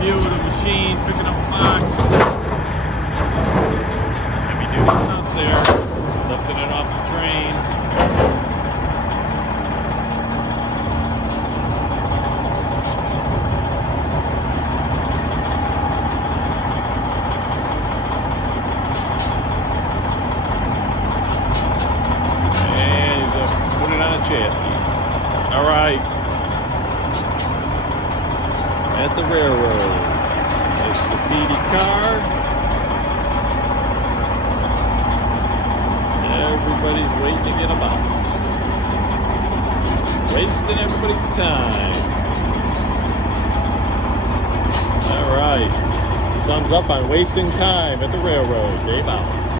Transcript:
view of the machine, picking up a box. Heavy duty stuff there, lifting it off the train. And he's putting it on a chassis. All right. At the railroad. It's the PD car. Everybody's waiting to get a box. Wasting everybody's time. Alright. Thumbs up on wasting time at the railroad. Dave out.